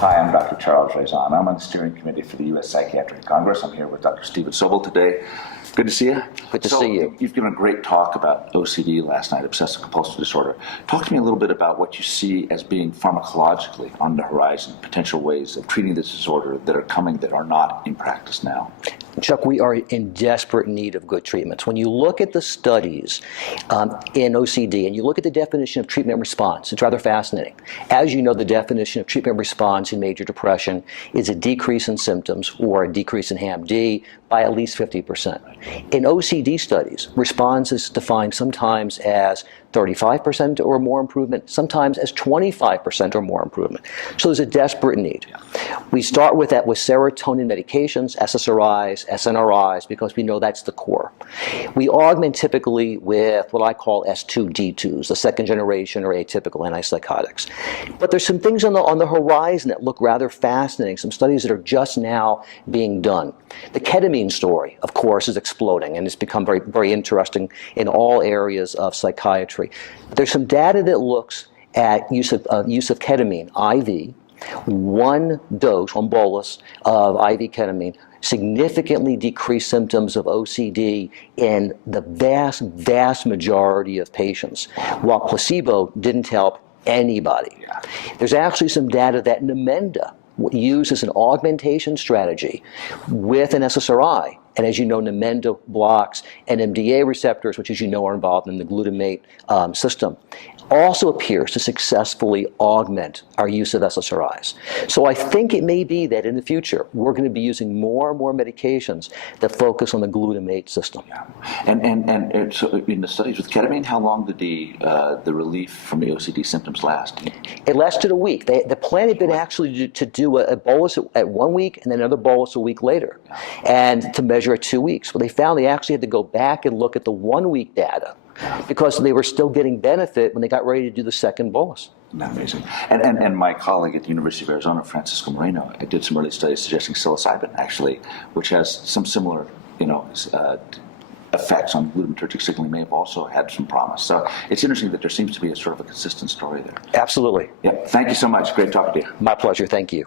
Hi, I'm Dr. Charles Raison. I'm on the steering committee for the U.S. Psychiatric Congress. I'm here with Dr. Stephen Sobel today. Good to see you. Good to see you. You've given a great talk about OCD last night, obsessive-compulsive disorder. Talk to me a little bit about what you see as being pharmacologically on the horizon, potential ways of treating this disorder that are coming that are not in practice now. Chuck, we are in desperate need of good treatments. When you look at the studies in OCD and you look at the definition of treatment response, it's rather fascinating. As you know, the definition of treatment response in major depression is a decrease in symptoms or a decrease in HAM-D by at least 50%. In OCD studies, response is defined sometimes as 35% or more improvement, sometimes as 25% or more improvement. So there's a desperate need. We start with that with serotonin medications, SSRIs, SNRIs, because we know that's the core. We augment typically with what I call S2D2s, the second generation or atypical antipsychotics. But there's some things on the horizon that look rather fascinating, some studies that are just now being done. The ketamine story, of course, is exploding, and it's become very, very interesting in all areas of psychiatry. There's some data that looks at use of ketamine, IV, one dose, one bolus of IV ketamine, significantly decreased symptoms of OCD in the vast, vast majority of patients, while placebo didn't help anybody. There's actually some data that Namenda uses an augmentation strategy with an SSRI. And as you know, Namenda blocks NMDA receptors, which, as you know, are involved in the glutamate system, also appears to successfully augment our use of SSRIs. So I think it may be that in the future, we're going to be using more and more medications that focus on the glutamate system. Yeah. And so in the studies with ketamine, how long did the relief from the OCD symptoms last? It lasted a week. The plan had been actually to do a bolus at 1 week and then another bolus a week later, and to measure at 2 weeks. Well, they found they actually had to go back and look at the 1 week data because they were still getting benefit when they got ready to do the second bolus. Amazing. And my colleague at the University of Arizona, Francisco Moreno, did some early studies suggesting psilocybin, actually, which has some similar, effects on glutamatergic signaling, may have also had some promise. So it's interesting that there seems to be a sort of a consistent story there. Absolutely. Yeah. Thank you so much. Great talking to you. My pleasure. Thank you.